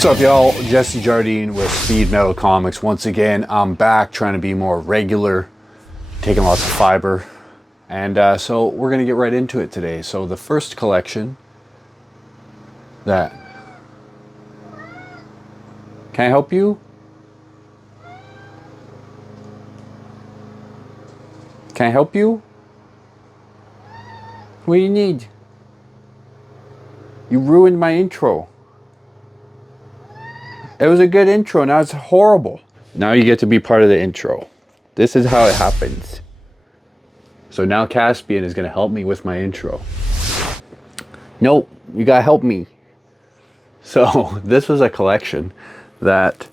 What's up, y'all? Jesse Jardine with Speed Metal Comics. Once again, I'm back trying to be more regular, taking lots of fiber. And so we're going to get right into it today. So the first collection that... Can I help you? Can I help you? What do you need? You ruined my intro. It was a good intro, now it's horrible. Now you get to be part of the intro. This is how it happens. So now Caspian is gonna help me with my intro. Nope, you gotta help me. So this was a collection that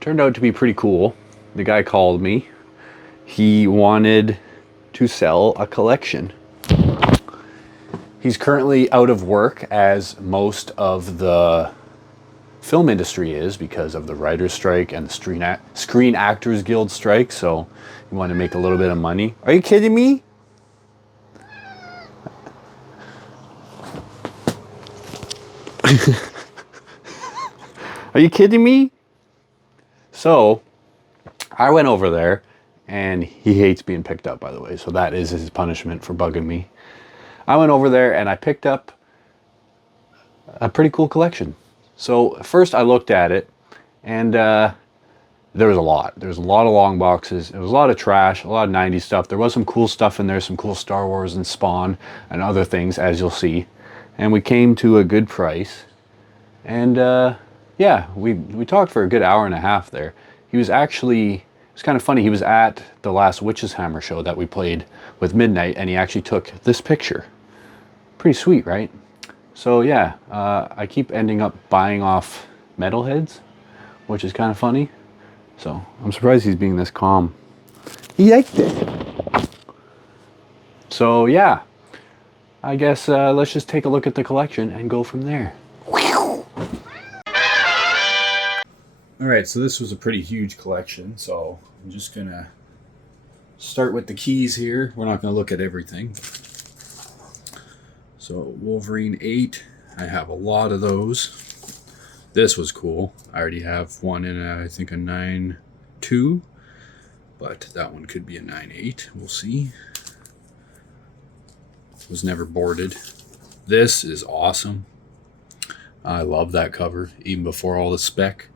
turned out to be pretty cool. The guy called me. He wanted to sell a collection. He's currently out of work, as most of the film industry is, because of the writer's strike and the Screen Actors Guild strike. So you want to make a little bit of money. Are you kidding me? Are you kidding me? So I went over there, and he hates being picked up, by the way. So that is his punishment for bugging me. I went over there and I picked up a pretty cool collection. So first I looked at it, and there was a lot. There's a lot of long boxes. There was a lot of trash, a lot of 90s stuff. There was some cool stuff in there, some cool Star Wars and Spawn and other things, as you'll see. And we came to a good price. And yeah, we talked for a good hour and a half there. He was actually, it was kind of funny, he was at the last Witch's Hammer show that we played with Midnight, and he actually took this picture. Pretty sweet, right? So yeah, I keep ending up buying off metalheads, which is kind of funny. So I'm surprised he's being this calm. He liked it. So yeah, I guess let's just take a look at the collection and go from there. Alright, so this was a pretty huge collection, so I'm just gonna start with the keys here. We're not gonna look at everything. So Wolverine 8, I have a lot of those. This was cool. I already have one in I think a 9.2, but that one could be a 9.8. We'll see. Was never boarded. This is awesome. I love that cover, even before all the spec.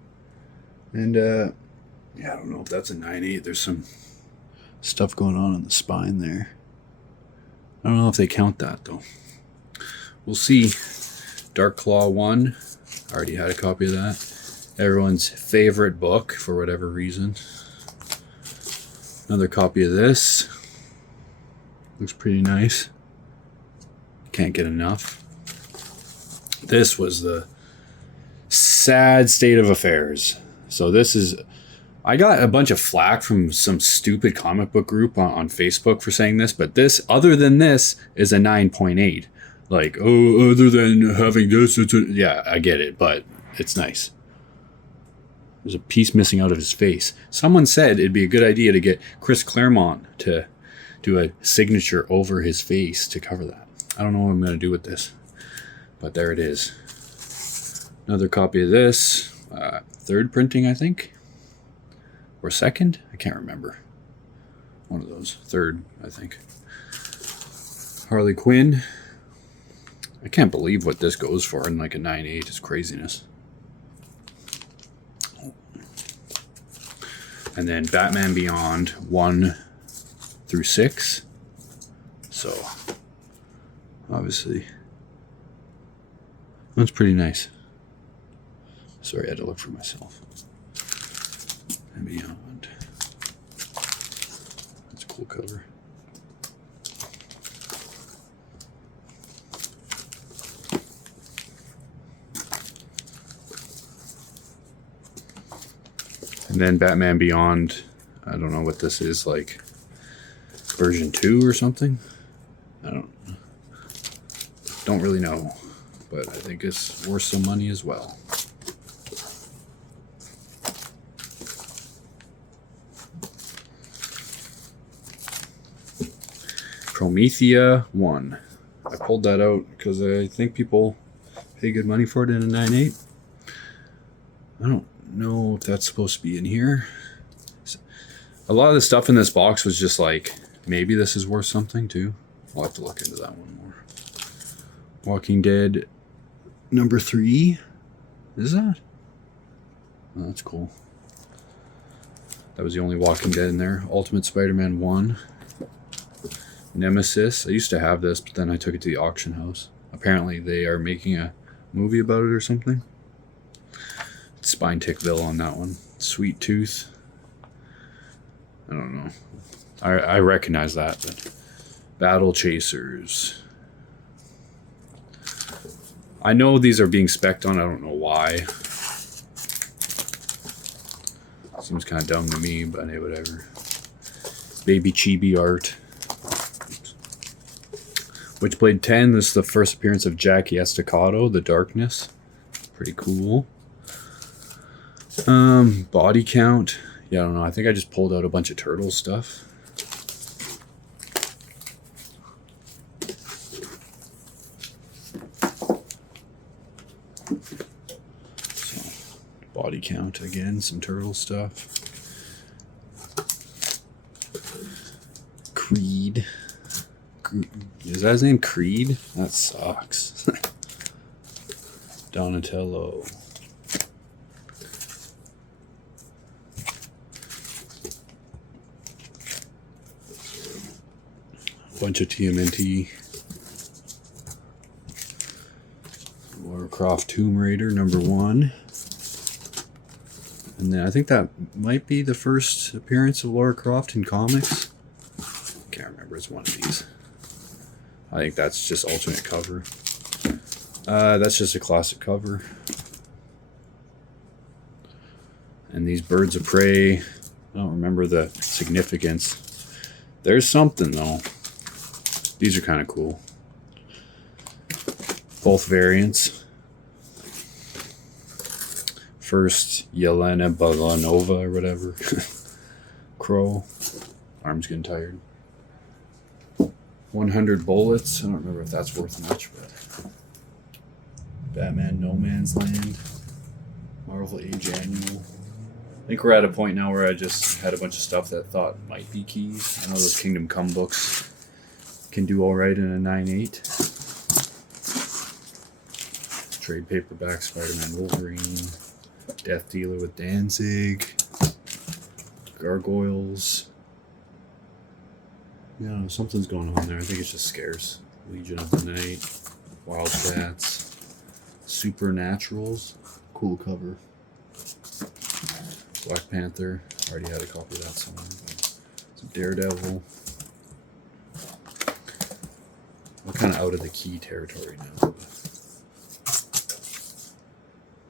And yeah, I don't know if that's a 9.8. There's some stuff going on the spine there. I don't know if they count that though. We'll see. Dark Claw 1. I already had a copy of that. Everyone's favorite book for whatever reason. Another copy of this. Looks pretty nice. Can't get enough. This was the sad state of affairs. So this is... I got a bunch of flack from some stupid comic book group on Facebook for saying this, but this, other than this, is a 9.8. Like, oh, other than having this, yeah, I get it, but it's nice. There's a piece missing out of his face. Someone said it'd be a good idea to get Chris Claremont to do a signature over his face to cover that. I don't know what I'm going to do with this, but there it is. Another copy of this. Third printing, I think. Or second? I can't remember. One of those. Third, I think. Harley Quinn. I can't believe what this goes for in like a 9.8. It's craziness. And then Batman Beyond 1 through 6. So, obviously, that's pretty nice. Sorry, I had to look for myself. And Beyond. That's a cool cover. And then Batman Beyond, I don't know what this is, like version 2 or something. I don't really know, but I think it's worth some money as well. Promethea 1. I pulled that out because I think people pay good money for it in a 9.8. I don't know if that's supposed to be in here. A lot of the stuff in this box was just like, maybe this is worth something too. I'll have to look into that one more. Walking Dead #3. Is that? Oh, that's cool. That was the only Walking Dead in there. Ultimate Spider-Man 1. Nemesis. I used to have this, but then I took it to the auction house. Apparently they are making a movie about it or something. Spine Tickville on that one. Sweet Tooth. I don't know. I recognize that, but Battle Chasers. I know these are being spec'd on. I don't know why. Seems kind of dumb to me, but hey, whatever. Baby Chibi art. Witchblade 10. This is the first appearance of Jackie Estacado, The Darkness. Pretty cool. Body count. Yeah, I don't know. I think I just pulled out a bunch of Turtles stuff. So, body count again. Some Turtle stuff. Creed. Is that his name? Creed? That sucks. Donatello. Bunch of TMNT. Lara Croft Tomb Raider #1. And then I think that might be the first appearance of Lara Croft in comics. Can't remember. It's one of these. I think that's just alternate cover. That's just a classic cover. And these Birds of Prey, I don't remember the significance. There's something though. These are kind of cool. Both variants. First, Yelena Balanova or whatever. Crow. Arm's getting tired. 100 bullets. I don't remember if that's worth much, but Batman No Man's Land. Marvel Age Annual. I think we're at a point now where I just had a bunch of stuff that I thought might be keys. I know those Kingdom Come books can do alright in a 9.8. Trade paperback Spider-Man Wolverine. Death Dealer with Danzig. Gargoyles. Yeah, something's going on there. I think it's just scarce. Legion of the Night. Wildcats. Supernaturals. Cool cover. Black Panther. Already had a copy of that somewhere. Some Daredevil. We're kind of out of the key territory now.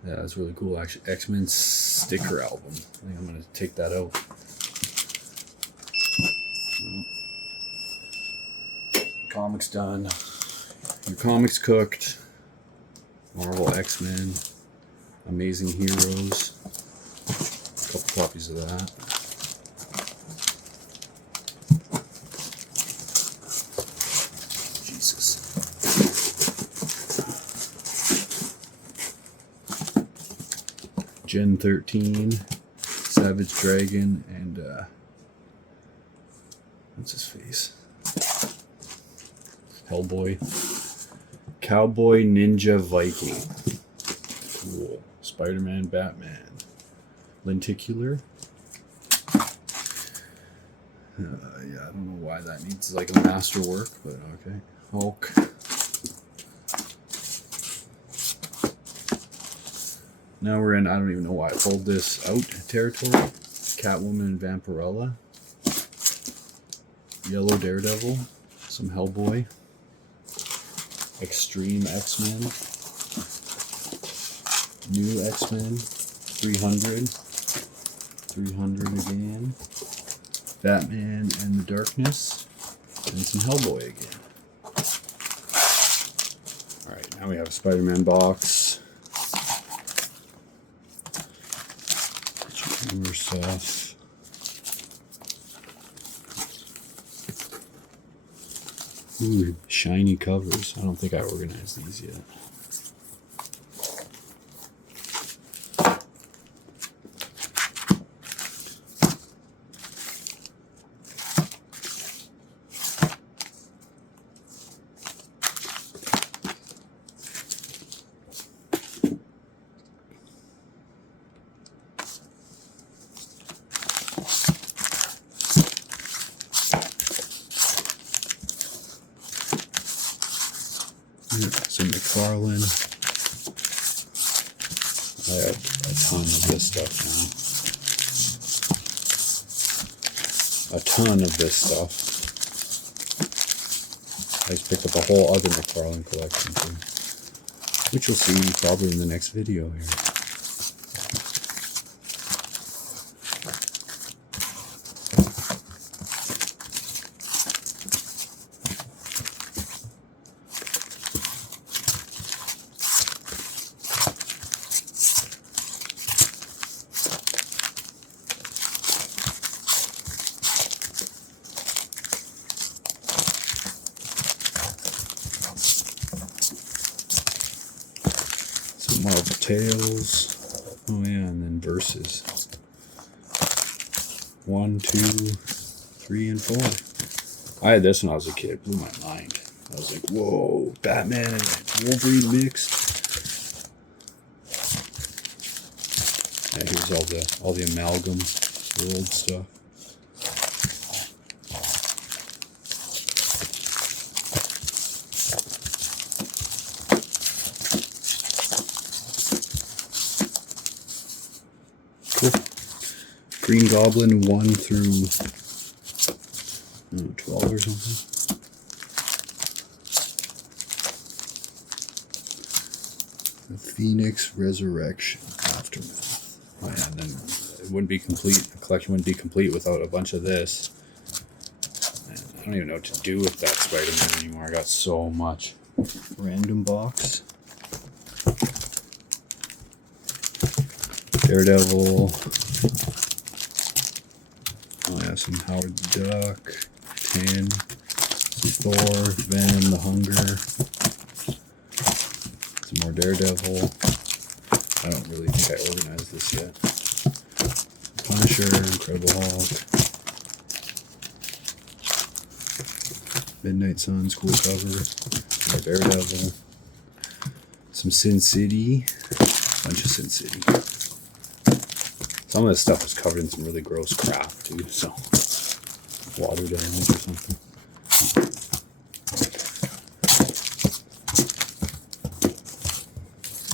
Yeah, that's really cool. Actually, X-Men sticker album. I think I'm going to take that out. Comics done. Your comics cooked. Marvel, X-Men, Amazing Heroes. A couple copies of that. Jesus. Gen 13, Savage Dragon, and what's his face? Hellboy. Cowboy Ninja Viking. Cool. Spider-Man, Batman. Lenticular. Yeah, I don't know why that needs like a masterwork, but okay. Hulk. Now we're in, I don't even know why I pulled this out territory. Catwoman and Vampirella. Yellow Daredevil. Some Hellboy. Extreme X-Men. New X-Men. 300. 300 again. Batman and the Darkness. And some Hellboy again. Alright, now we have a Spider-Man box. More stuff. Ooh, shiny covers. I don't think I organized these yet. McFarlane. I have a ton of this stuff now. A ton of this stuff. I just picked up a whole other McFarlane collection too, which you'll see probably in the next video here. Marvel Tales. Oh yeah, and then Versus. 1, 2, 3, and 4. I had this when I was a kid. Blew my mind. I was like, whoa, Batman and Wolverine mixed. Yeah, here's all the amalgam, the old stuff. Cool. Green Goblin 1 through 12 or something. The Phoenix Resurrection Aftermath. Oh yeah, and then it wouldn't be complete. The collection wouldn't be complete without a bunch of this. And I don't even know what to do with that Spider-Man anymore. I got so much. Random box. Daredevil. Oh yeah, some Howard the Duck. 10. Some Thor. Venom, the Hunger. Some more Daredevil. I don't really think I organized this yet. Punisher, Incredible Hulk. Midnight Suns, cool cover. More Daredevil. Some Sin City. Bunch of Sin City. Some of this stuff was covered in some really gross crap too, so water damage or something.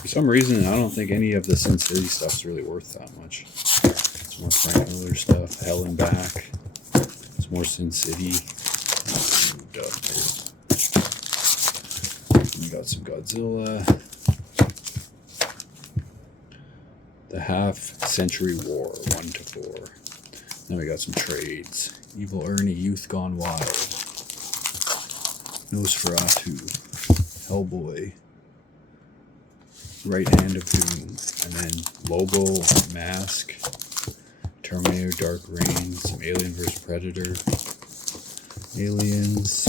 For some reason, I don't think any of the Sin City stuff's really worth that much. Some more Frank Miller stuff, Hell and Back. Some more Sin City. We got some Godzilla. The Half-Century War, 1 to 4. Then we got some trades. Evil Ernie, Youth Gone Wild. Nosferatu. Hellboy. Right Hand of Doom. And then Lobo, Mask. Terminator, Dark Reign. Some Alien vs. Predator. Aliens.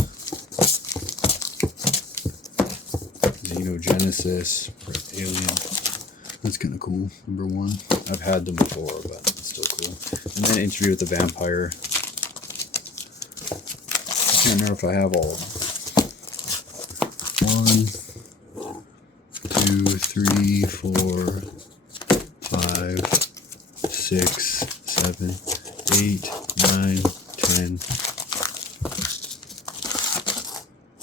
Xenogenesis. Alien. That's kind of cool. Number 1. I've had them before, but it's still cool. And then Interview with the Vampire. I can't remember if I have all of them. 1, 2, 3, 4, 5, 6, 7, 8, 9, 10,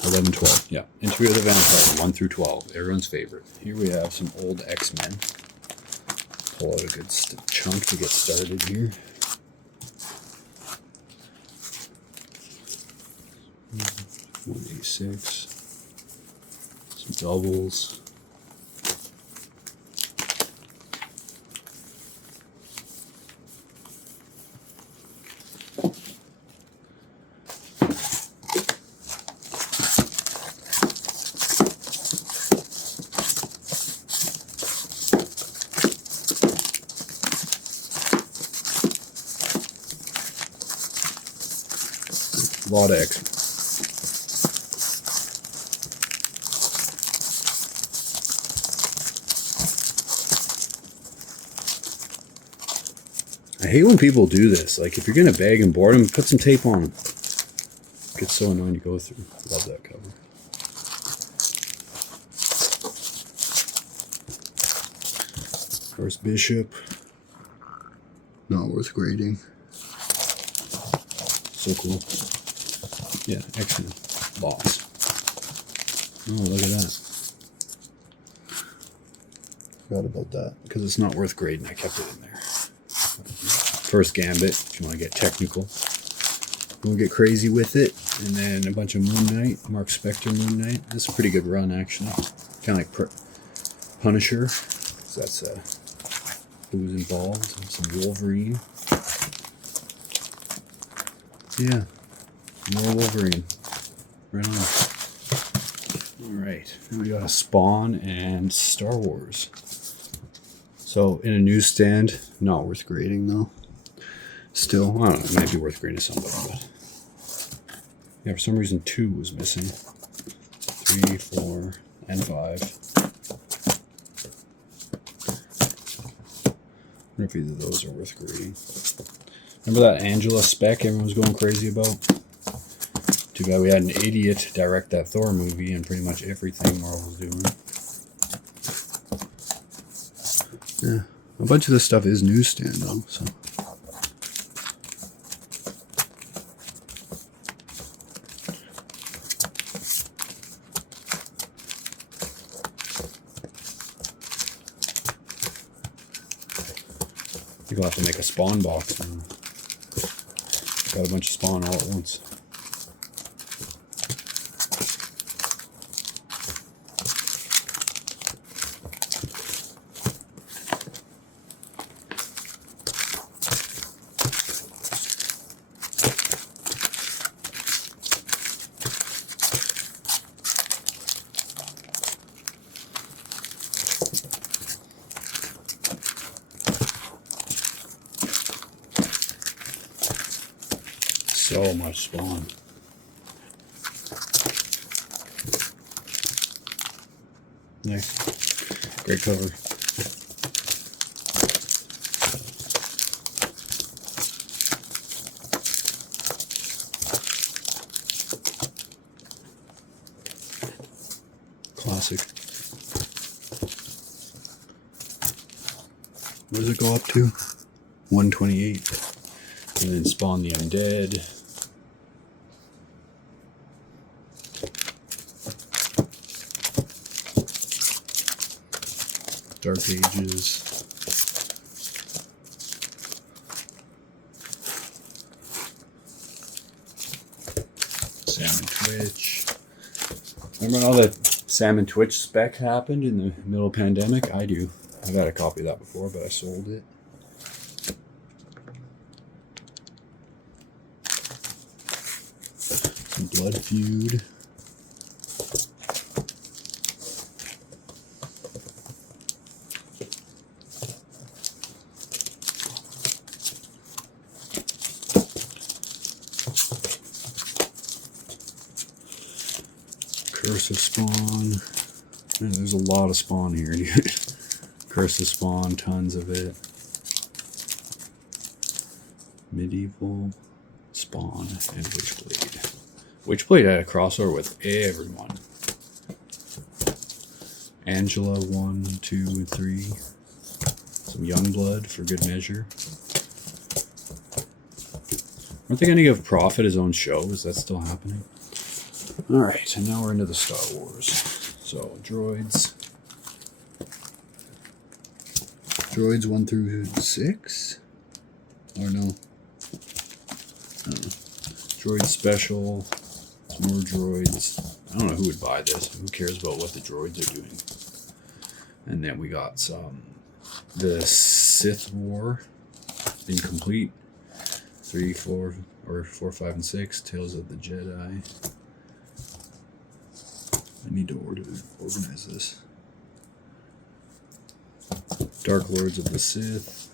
11, 12. Yeah. Interview with the Vampire, 1 through 12. Everyone's favorite. Here we have some old X-Men. Pull out a good chunk to get started here. Mm-hmm. 186. Some doubles. A lot of X. I hate when people do this. Like, if you're gonna bag and board them, put some tape on them. It gets so annoying to go through. Love that cover. Of course, Bishop. Not worth grading. So cool. Yeah, X-Men. Boss. Oh, look at that. Forgot about that because it's not worth grading. I kept it in there. First Gambit, if you want to get technical. We'll get crazy with it. And then a bunch of Moon Knight, Mark Spector Moon Knight. This is a pretty good run, actually. Kind of like Punisher. So that's who's involved. Some Wolverine. Yeah, more Wolverine. Right on. Alright, then we got a Spawn and Star Wars. So, in a newsstand, not worth grading though. Still, I don't know, it might be worth grading to somebody, but. Yeah, for some reason 2 was missing. 3, 4, and 5. I wonder if either of those are worth grading. Remember that Angela spec everyone was going crazy about? Too bad we had an idiot direct that Thor movie and pretty much everything Marvel's doing. Yeah, a bunch of this stuff is newsstand though, so. I think I'll have to make a Spawn box now. Got a bunch of Spawn all at once. So much Spawn. Nice. Great cover. Classic. What does it go up to? 128. And then Spawn the Undead. Dark Ages. Salmon Twitch. Remember when all the Salmon Twitch spec happened in the middle of the pandemic? I do. I've had a copy of that before, but I sold it. Some Blood Feud. Curse of Spawn. Man, there's a lot of Spawn here, dude. Curse of Spawn, tons of it. Medieval, Spawn, and Witchblade. Witchblade had a crossover with everyone. Angela 1, 2, and 3. Some Youngblood for good measure. Aren't they going to give Prophet his own show? Is that still happening? Alright, and now we're into the Star Wars. So, droids. Droids 1 through 6? Or no? Droid Special. Some more droids. I don't know who would buy this. Who cares about what the droids are doing? And then we got some. The Sith War. Incomplete. 3, 4, or 4, 5, and 6. Tales of the Jedi. I need to organize this. Dark Lords of the Sith.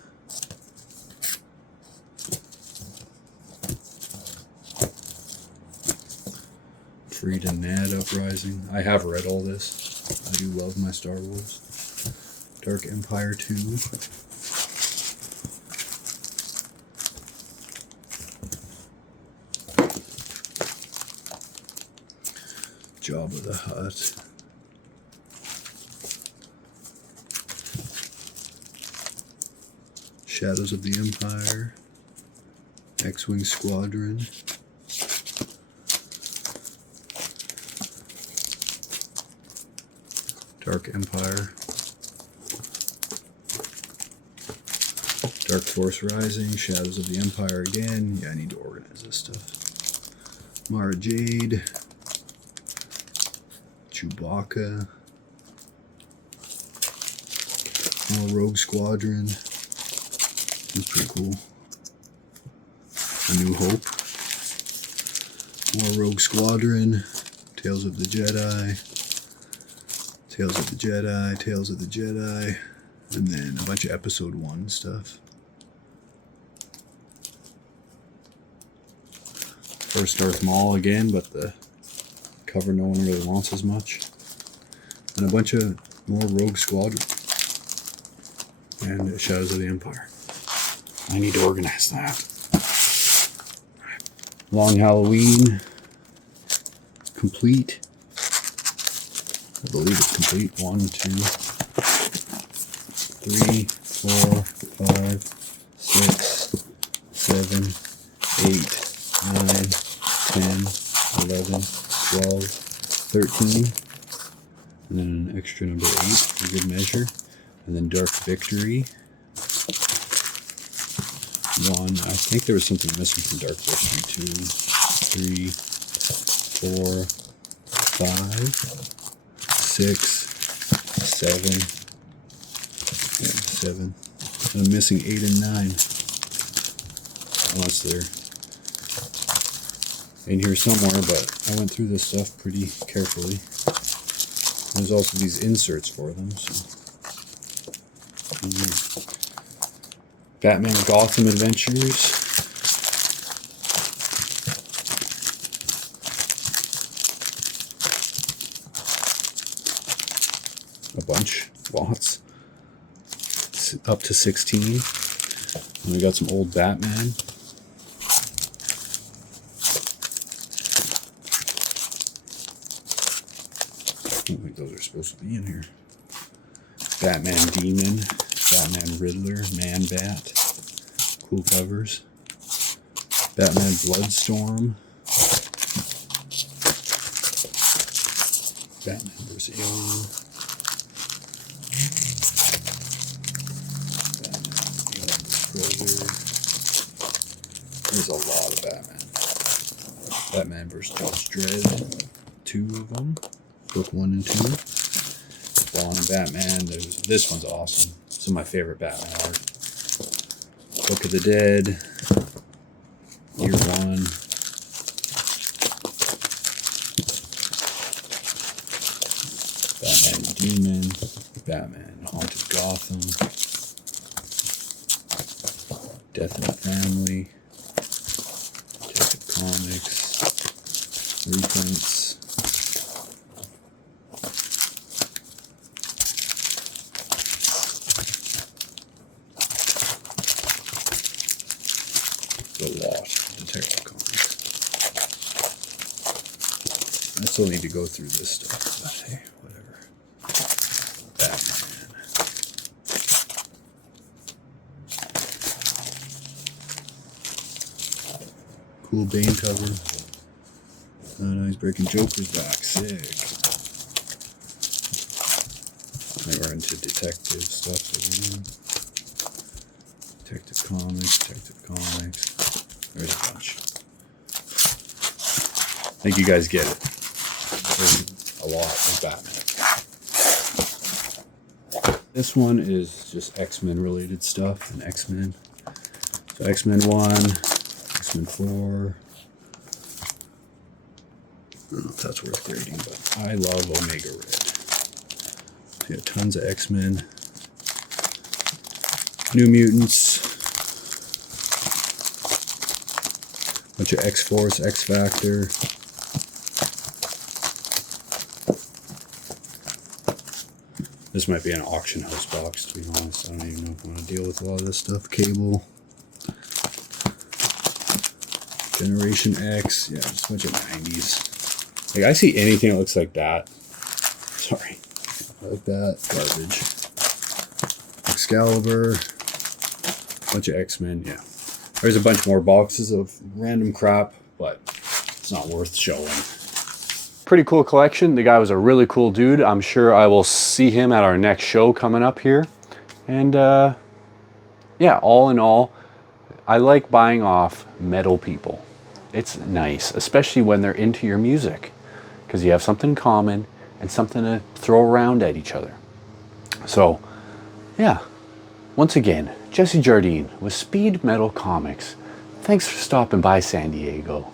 Freed and Nad Uprising. I have read all this. I do love my Star Wars. Dark Empire 2. Jabba the Hutt. Shadows of the Empire. X-Wing Squadron. Dark Empire. Dark Force Rising, Shadows of the Empire again. Yeah, I need to organize this stuff. Mara Jade, Chewbacca, more Rogue Squadron. That's pretty cool. A New Hope, more Rogue Squadron, Tales of the Jedi, Tales of the Jedi, Tales of the Jedi, and then a bunch of Episode 1 stuff. First Darth Maul again, but the cover no one really wants as much. And a bunch of more Rogue Squadron. And Shadows of the Empire. I need to organize that. Long Halloween. Complete. I believe it's complete. 1, 2, 3, 4, 5, 6, 7, 8, 9, 10, 11, 12, 13. And then an extra number 8 for good measure. And then Dark Victory. 1. I think there was something missing from Dark Victory. 2, 3, 4, 5, 6, 7. Yeah, 7. And I'm missing 8 and 9. Unless they're in here somewhere, but I went through this stuff pretty carefully. There's also these inserts for them, so. Batman Gotham Adventures. A bunch, lots. Up to 16. And we got some old Batman. I don't think those are supposed to be in here. Batman Demon, Batman Riddler, Man Bat. Cool covers. Batman Bloodstorm. Batman vs. Alien. There's a lot of Batman. Batman vs. Judge Dredd. 2 of them. Book 1 and 2. Spawn and Batman. This one's awesome. This is my favorite Batman art. Book of the Dead. Year 1. Batman Demon. Batman Haunted Gotham. Death in the Family. Detective Comics. Reprints. A lot of Detective Comics. I still need to go through this stuff, but hey, whatever. Batman. Cool Bane cover. Oh no, he's breaking Joker's back. Sick. Now we're into detective stuff again. Detective Comics. There's a bunch. I think you guys get it. There's a lot of Batman. This one is just X-Men related stuff and X-Men. So X-Men 1, X-Men 4. I don't know if that's worth grading, but I love Omega Red. So yeah, tons of X-Men. New Mutants. Bunch of X-Force, X-Factor. This might be an auction house box, to be honest. I don't even know if I want to deal with a lot of this stuff. Cable. Generation X. Yeah, just a bunch of 90s. Like, I see anything that looks like that. Sorry. Like that. Garbage. Excalibur. Bunch of X-Men. Yeah. There's a bunch more boxes of random crap, but it's not worth showing. Pretty cool collection. The guy was a really cool dude. I'm sure I will see him at our next show coming up here. And yeah, yeah, all in all, I like buying off metal people. It's nice, especially when they're into your music, because you have something in common and something to throw around at each other. So, yeah, once again, Jesse Jardine with Speed Metal Comics. Thanks for stopping by, San Diego.